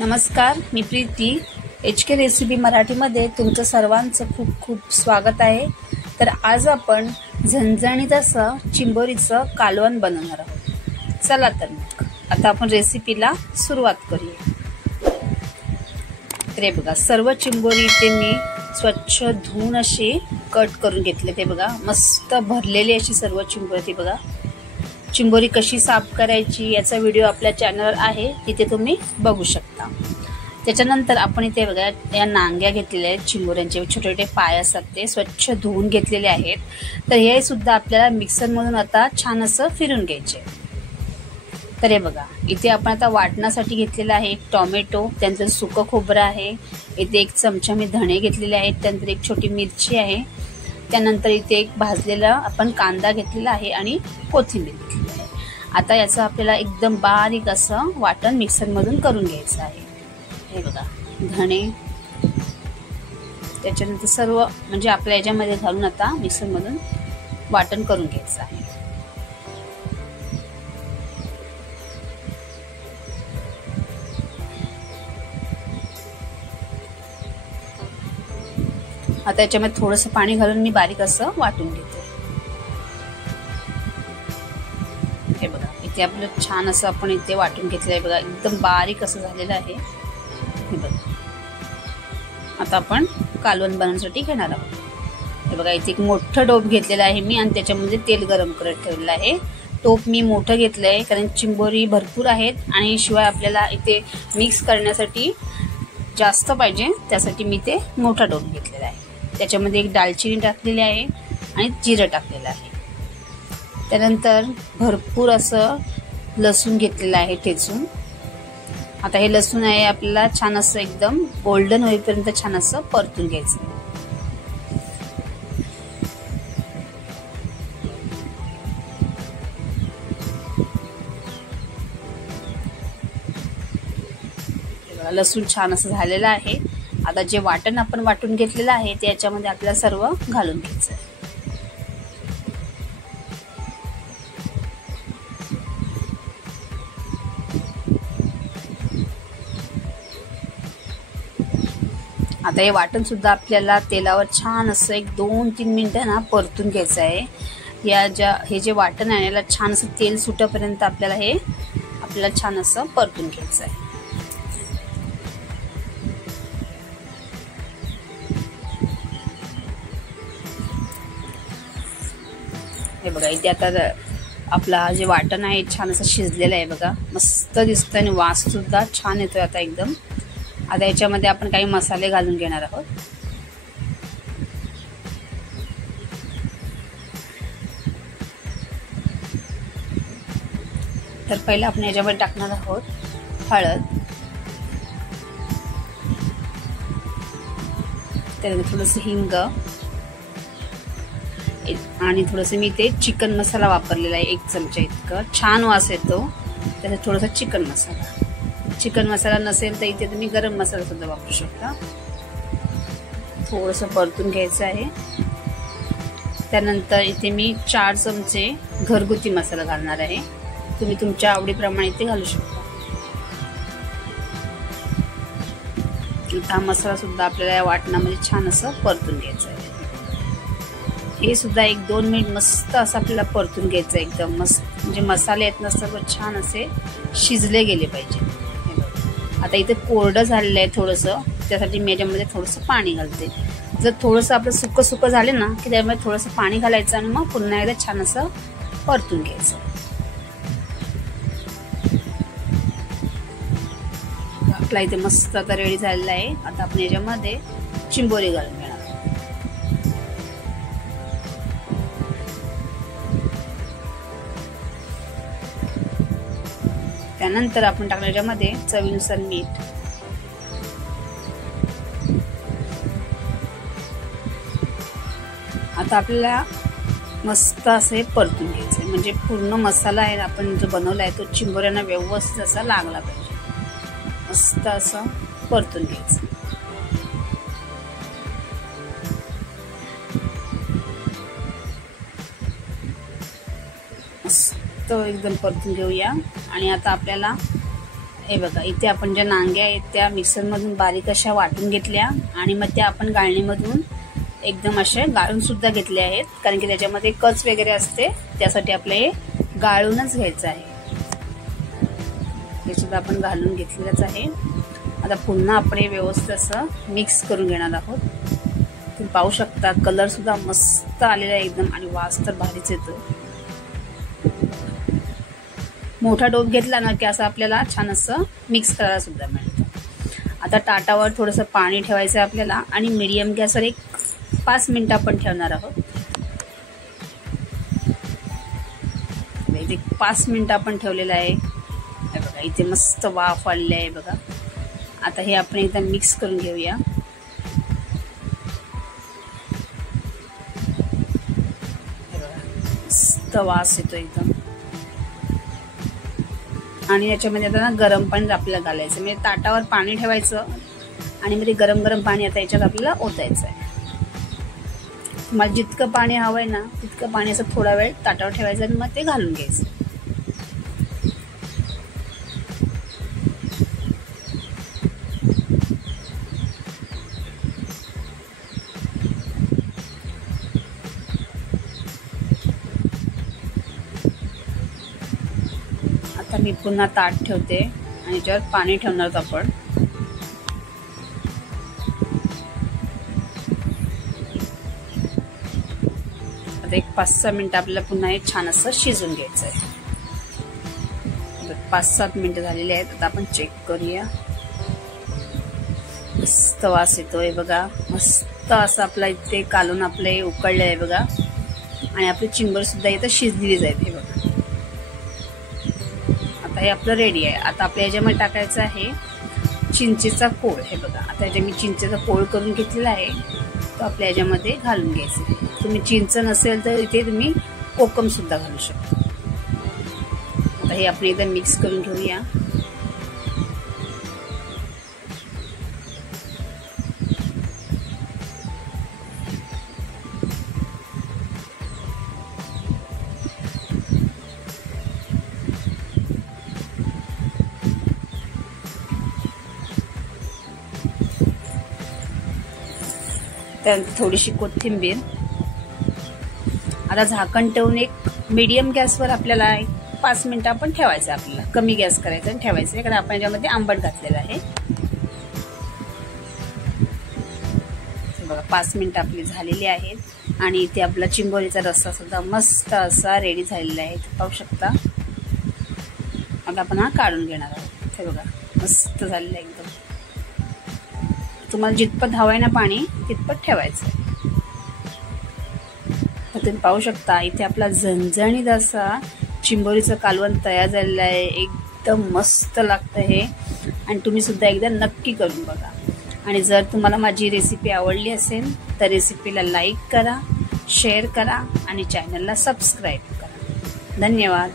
नमस्कार, मी Preeti. HK recipe मराठीमध्ये तुमचं सर्वांचं खूप खूप स्वागत आहे. तर आज आपण झणझणीत असं चिंबोरीचं कालवण बनवणार आहोत. चला तर मग आता आपण रेसिपीला सुरुवात करूया. तर बघा, सर्व चिंबोरी इथे मी स्वच्छ धुवून अशी कट करून घेतले. ते बघा, मस्त भरलेली अशी सर्व चिंबोरी. बघा, चिंबोरी कशी साफ करायची याचा व्हिडिओ आपल्या चॅनलवर आहे, तिथे तुम्ही बघू शकता. त्याच्यानंतर आपण इथे बघा या नांग्या घेतलेल्या आहेत. चिंबोऱ्यांचे छोटे छोटे पाय असतात ते स्वच्छ धुवून घेतलेले आहेत. तर हे सुद्धा आपल्याला मिक्सरमधून आता छान असं फिरून घ्यायचे. तर हे बघा, इथे आपण आता वाटण्यासाठी घेतलेलं आहे एक टोमॅटो, त्यानंतर सुकं खोबरं आहे, इथे एक चमचा मी धणे घेतलेले आहेत, त्यानंतर एक छोटी मिरची आहे, त्यानंतर इथे एक भाजलेला आपण कांदा घेतलेला आहे आणि कोथिंबीर घेतलेली आहे. आता याचं आपल्याला एकदम बारीक असं वाटण मिक्सरमधून करून घ्यायचं आहे. हे बघा, धणे, त्याच्यानंतर सर्व म्हणजे आपल्या याच्यामध्ये घालून आता मिक्सरमधून वाटण करून घ्यायचं आहे. आता याच्यामध्ये थोडंसं पाणी घालून मी बारीक असं वाटून घेते. हे बघा, इथे आपलं छान असं आपण इथे वाटून घेतलं आहे. बघा, एकदम बारीक असं झालेलं आहे. हे बघा, आता आपण कालवण बनवण्यासाठी घेणार आहोत. हे बघा, इथे एक मोठं टोप घेतलेलं आहे मी आणि त्याच्यामध्ये तेल गरम करत ठेवलेलं आहे. टोप मी मोठं घेतलंय कारण चिंबोरी भरपूर आहेत आणि शिवाय आपल्याला इथे मिक्स करण्यासाठी जास्त पाहिजे, त्यासाठी मी ते मोठा टोप घेतलेला आहे. त्याच्यामध्ये एक दालचिनी टाकलेली आहे आणि जिरं टाकलेलं आहे. त्यानंतर भरपूर असं लसूण घेतलेलं आहे ठेचून. आता हे लसूण आहे आपल्याला छान असं एकदम गोल्डन होईपर्यंत छान असं परतून घ्यायचं. लसूण छान असं झालेलं आहे. आता जे वाटण आपण वाटून घेतलेलं आहे ते याच्यामध्ये आपल्याला सर्व घालून घ्यायचं आहे. आता हे वाटण सुद्धा आपल्याला तेलावर छान असं एक 2-3 मिनिटं ना परतून घ्यायचं आहे. हे जे वाटण आहे याला छान असं तेल सुटेपर्यंत आपल्याला छान असं परतून घ्यायचं आहे. हे बघा, इथे आता आपला जे वाटण आहे छान असं शिजलेलं आहे. बघा, मस्त दिसतं आणि वास सुद्धा छान येतोय आता एकदम. आता याच्यामध्ये आपण काही मसाले घालून घेणार आहोत. तर पहिला आपण याच्यामध्ये टाकणार आहोत हळद, त्यानंतर थोडंसं हिंग आणि थोडंसं मी ते चिकन मसाला वापरलेला आहे 1 चमचा इतकं. छान वास येतो त्याच्यात. थोडासा चिकन मसाला नसेल तर इथे तुम्ही गरम मसाला सुद्धा वापरू शकता. थोडंसं परतून घ्यायचं आहे. त्यानंतर इथे मी 4 चमचे घरगुती मसाला घालणार आहे. तुम्ही तुमच्या आवडीप्रमाणे इथे घालू शकता. हा मसाला सुद्धा आपल्याला या वाटणामध्ये छान असं परतून घ्यायचं आहे. हे सुद्धा 1-2 मिनिट मस्त असं आपल्याला परतून घ्यायचं आहे. एकदम मस्त म्हणजे मसाले आहेत ना सर्व छान असे शिजले गेले पाहिजे. आता इथे कोरडं झालेलं आहे थोडंसं, त्यासाठी मी याच्यामध्ये थोडंसं पाणी घालते. जर थोडंसं आपलं सुकं झालं ना की त्यामध्ये थोडंसं पाणी घालायचं आणि मग पुन्हा एकदा छान असं परतून घ्यायचं. आपला इथे मस्त आता रेडी झालेला आहे. आता आपण याच्यामध्ये चिंबोरी घालून घेणार. त्यानंतर आपण टाकणार याच्यामध्ये चवीनुसार मीठ. आता आपल्याला मस्त असे परतून घ्यायचे, म्हणजे पूर्ण मसाला आहे आपण जो बनवला आहे तो चिंबोऱ्यांना व्यवस्थित असा लागला पाहिजे. मस्त असं परतून घ्यायचं. मस्त एकदम परतून घेऊया. आणि आता आपल्याला हे बघा, इथे आपण ज्या नांग्या आहेत त्या मिक्सरमधून बारीक अशा वाटून घेतल्या आणि मग त्या आपण गाळणीमधून एकदम अशा गाळून सुद्धा घेतले आहेत, कारण की त्याच्यामध्ये कच वगैरे असते, त्यासाठी आपल्याला हे गाळूनच घ्यायचं आहे. हे सुद्धा आपण घालून घेतलेलंच आहे. आता पुन्हा आपण हे व्यवस्थित असं मिक्स करून घेणार आहोत. तुम्ही पाहू शकता कलर सुद्धा मस्त आलेला आहे एकदम, आणि वास तर भारीच येतो. मोठा डोप घेतला ना की असं आपल्याला छान असं मिक्स करायला सुद्धा मिळतं. आता ताटावर थोडंसं पाणी ठेवायचं आहे आपल्याला, आणि मीडियम गॅसवर एक 5 मिनिटं आपण ठेवणार आहोत. इथे 5 मिनिटं आपण ठेवलेलं आहे. हे बघा, इथे मस्त वाफ आलेली आहे बघा. आता हे आपण एकदा मिक्स करून घेऊया. मस्त वास येतो एकदम. आणि याच्यामध्ये आता ना गरम पाणी आपल्याला घालायचं, म्हणजे ताटावर पाणी ठेवायचं आणि मध्ये गरम गरम पाणी आता याच्यात आपल्याला ओतायचं आहे. तुम्हाला जितकं पाणी हवंय ना तितकं पाणी असं थोडा वेळ ताटावर ठेवायचं आणि मग ते घालून घ्यायचं. आता मी पुन्हा ताट ठेवते आणि याच्यावर पाणी ठेवणार आपण. आता एक 5-6 मिनिटं आपल्याला पुन्हा हे छान असं शिजून घ्यायचं आहे. 5-7 मिनिटं झालेली आहेत. आता आपण चेक करूया. मस्त वास येतोय बघा. मस्त असं आपला इथे कालवण आपले उकळले आहे बघा, आणि आपली चिंबर सुद्धा इथं शिजलेलीच आहेत. हे बघा, आता हे आपलं रेडी आहे. आता आपल्या याच्यामध्ये टाकायचं आहे चिंचेचा कोळ. हे बघा, आता याच्या मी चिंचेचा कोळ करून घेतलेला आहे, तो आपल्या याच्यामध्ये घालून घ्यायचं. तुम्ही चिंच नसेल तर इथे तुम्ही कोकम सुद्धा घालू शकता. आता हे आपण एकदा मिक्स करून घेऊया. त्यानंतर थोडीशी कोथिंबीर. आता झाकण ठेवून एक मीडियम गॅसवर आपल्याला 5 मिनिटं आपण ठेवायचं. आपल्याला कमी गॅस करायचा आणि ठेवायचं, कारण आपण याच्यामध्ये आंबट घातलेलं आहे. बघा, 5 मिनिटं आपली झालेली आहेत आणि इथे आपला चिंबोरीचा रस्सा सुद्धा मस्त असा रेडी झालेला आहे. पाहू शकता. आता आपण हा काढून घेणार आहोत. हे बघा, मस्त झालेलं आहे एकदम. तुम्हाला जितपत हवंय ना पाणी तितपत ठेवायचं. तुम्ही पाहू शकता इथे आपला झणझणीत असा चिंबोरीचं कालवण तयार झालेलं आहे. एकदम मस्त लागतं हे, आणि तुम्ही सुद्धा एकदा नक्की करून बघा. आणि जर तुम्हाला माझी रेसिपी आवडली असेल तर रेसिपीला लाईक करा, शेअर करा आणि चॅनलला सबस्क्राईब करा. धन्यवाद.